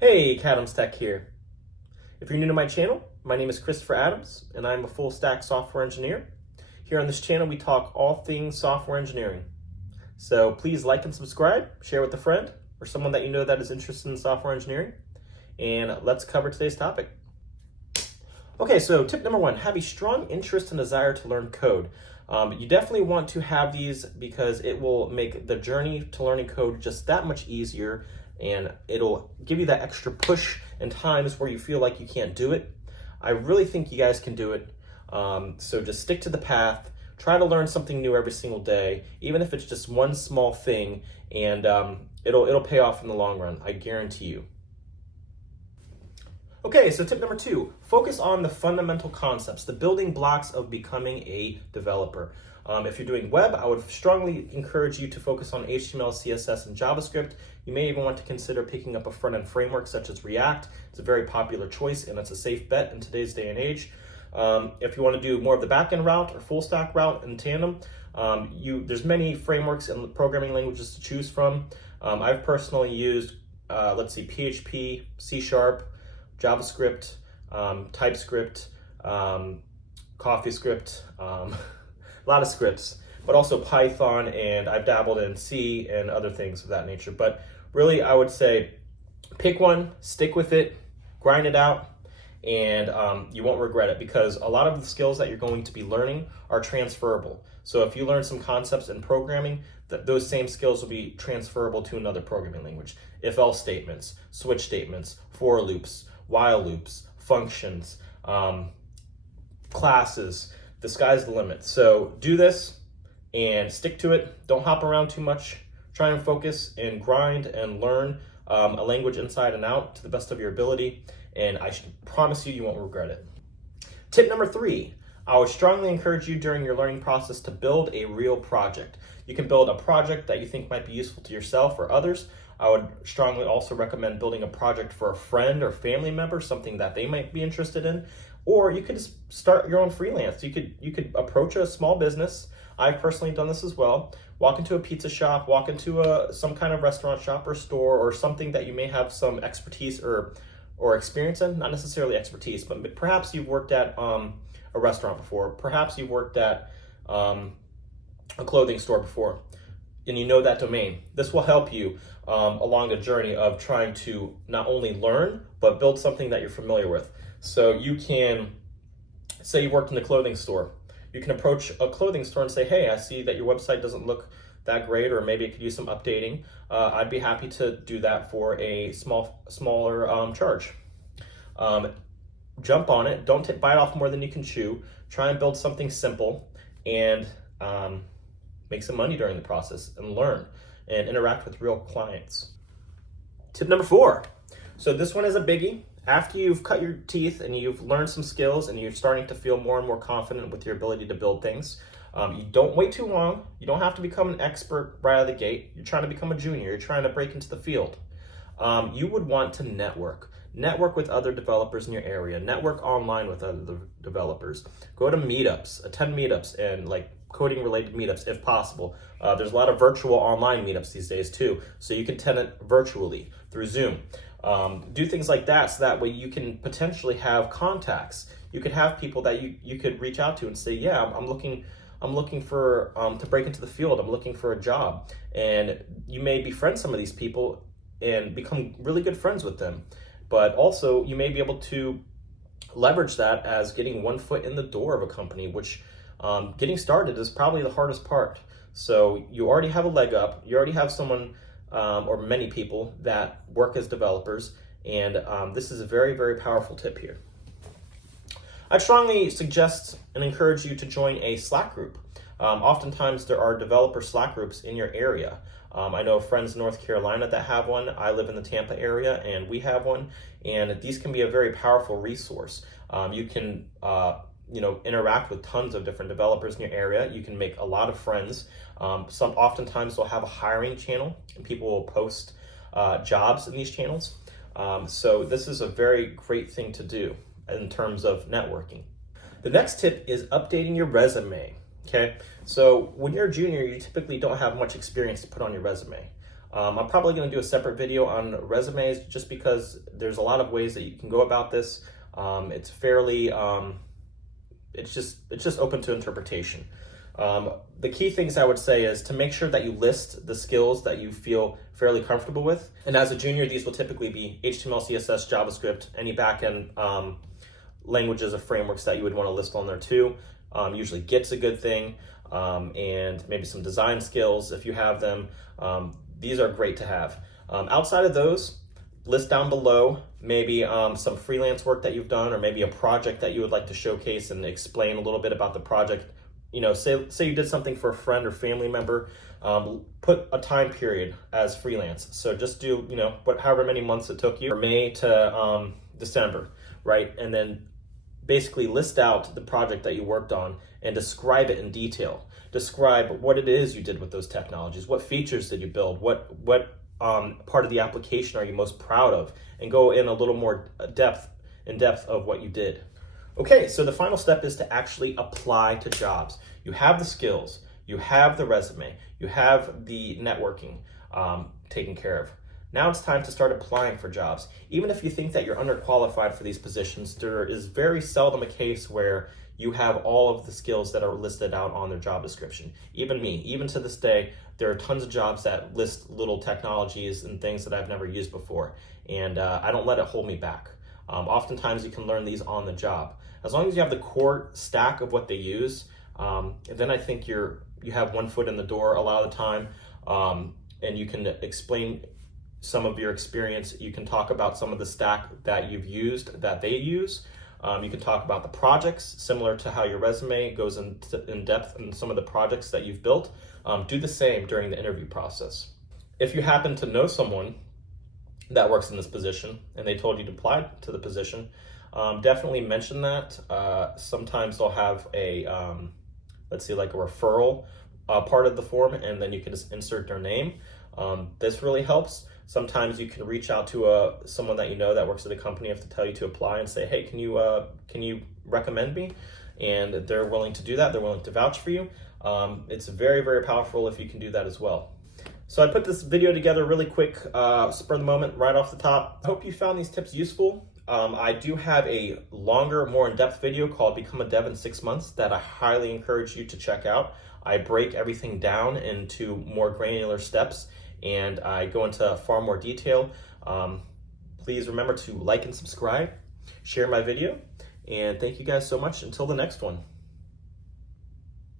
Hey, Cadams Tech here. If you're new to my channel, my name is Christopher Adams, and I'm a full stack software engineer. Here on this channel, we talk all things software engineering. So please like and subscribe, share with a friend or someone that you know that is interested in software engineering, and let's cover today's topic. Okay, so tip number one, have a strong interest and desire to learn code. You definitely want to have these because it will make the journey to learning code just that much easier, and it'll give you that extra push in times where you feel like you can't do it. I really think you guys can do it. So just stick to the path, try to learn something new every single day, even if it's just one small thing, and it'll pay off in the long run, I guarantee you. Okay, so tip number two, focus on the fundamental concepts, the building blocks of becoming a developer. If you're doing web, I would strongly encourage you to focus on HTML, CSS, and JavaScript. You may even want to consider picking up a front-end framework such as React. It's a very popular choice, and it's a safe bet in today's day and age. If you want to do more of the back-end route or full-stack route in tandem, there's many frameworks and programming languages to choose from. I've personally used, PHP, C#, JavaScript, TypeScript, CoffeeScript, a lot of scripts, but also Python, and I've dabbled in C and other things of that nature. But really, I would say pick one, stick with it, grind it out, and you won't regret it because a lot of the skills that you're going to be learning are transferable. So if you learn some concepts in programming, those same skills will be transferable to another programming language. If-else statements, switch statements, for loops, while loops, functions, classes, the sky's the limit. So do this and stick to it. Don't hop around too much. Try and focus and grind and learn a language inside and out to the best of your ability. And I promise you, you won't regret it. Tip number three, I would strongly encourage you during your learning process to build a real project. You can build a project that you think might be useful to yourself or others. I would strongly also recommend building a project for a friend or family member, something that they might be interested in. Or you could just start your own freelance. You could approach a small business. I've personally done this as well. Walk into a pizza shop, walk into some kind of restaurant shop or store or something that you may have some expertise or experience in. Not necessarily expertise, but perhaps you've worked at a restaurant before. Perhaps you've worked at a clothing store before, and you know that domain. This will help you along the journey of trying to not only learn, but build something that you're familiar with. So you can, say you worked in the clothing store. You can approach a clothing store and say, hey, I see that your website doesn't look that great, or maybe it could use some updating. I'd be happy to do that for a smaller charge. Jump on it. Don't bite off more than you can chew. Try and build something simple and make some money during the process and learn and interact with real clients. Tip number four. So this one is a biggie. After you've cut your teeth and you've learned some skills and you're starting to feel more and more confident with your ability to build things, you don't wait too long. You don't have to become an expert right out of the gate. You're trying to become a junior. You're trying to break into the field. You would want to network. Network with other developers in your area. Network online with other developers. Go to meetups. Attend meetups and coding related meetups if possible. There's a lot of virtual online meetups these days too. So you can attend it virtually through Zoom. Do things like that so that way you can potentially have contacts. You could have people that you could reach out to and say, yeah, I'm looking for to break into the field. I'm looking for a job. And you may befriend some of these people and become really good friends with them. But also you may be able to leverage that as getting one foot in the door of a company, which getting started is probably the hardest part. So you already have a leg up. You already have someone or many people that work as developers, and this is a very, very powerful tip here. I'd strongly suggest and encourage you to join a Slack group. Oftentimes there are developer Slack groups in your area. I know friends in North Carolina that have one. I live in the Tampa area and we have one, and these can be a very powerful resource. You can interact with tons of different developers in your area. You can make a lot of friends. Oftentimes they'll have a hiring channel and people will post jobs in these channels. So this is a very great thing to do in terms of networking. The next tip is updating your resume. Okay, so when you're a junior, you typically don't have much experience to put on your resume. I'm probably going to do a separate video on resumes just because there's a lot of ways that you can go about this. It's fairly, it's just open to interpretation. The key things I would say is to make sure that you list the skills that you feel fairly comfortable with. And as a junior, these will typically be HTML, CSS, JavaScript, any backend languages or frameworks that you would want to list on there too. Usually Git's a good thing, and maybe some design skills if you have them. These are great to have. Outside of those, list down below maybe some freelance work that you've done, or maybe a project that you would like to showcase and explain a little bit about the project. You know, say you did something for a friend or family member, put a time period as freelance. So just do, you know, however many months it took you, from May to December, right? And then basically list out the project that you worked on and describe it in detail. Describe what it is you did with those technologies. What features did you build? What part of the application are you most proud of? And go in a little more in depth of what you did. Okay, so the final step is to actually apply to jobs. You have the skills, you have the resume, you have the networking taken care of. Now it's time to start applying for jobs. Even if you think that you're underqualified for these positions, there is very seldom a case where you have all of the skills that are listed out on their job description. Even me, even to this day, there are tons of jobs that list little technologies and things that I've never used before, and I don't let it hold me back. Oftentimes you can learn these on the job. As long as you have the core stack of what they use, then I think you have one foot in the door a lot of the time, and you can explain some of your experience. You can talk about some of the stack that you've used that they use. You can talk about the projects, similar to how your resume goes in depth in some of the projects that you've built. Do the same during the interview process. If you happen to know someone that works in this position and they told you to apply to the position, definitely mention that. Sometimes they'll have a, let's see, like a referral part of the form, and then you can just insert their name. This really helps. Sometimes you can reach out to someone that you know that works at a company if they tell you to apply and say, hey, can you recommend me? And they're willing to do that. They're willing to vouch for you. It's very, very powerful if you can do that as well. So I put this video together really quick, spur of the moment, right off the top. I hope you found these tips useful. I do have a longer, more in-depth video called Become a Dev in 6 Months that I highly encourage you to check out. I break everything down into more granular steps, and I go into far more detail. Please remember to like and subscribe, share my video, and thank you guys so much. Until the next one.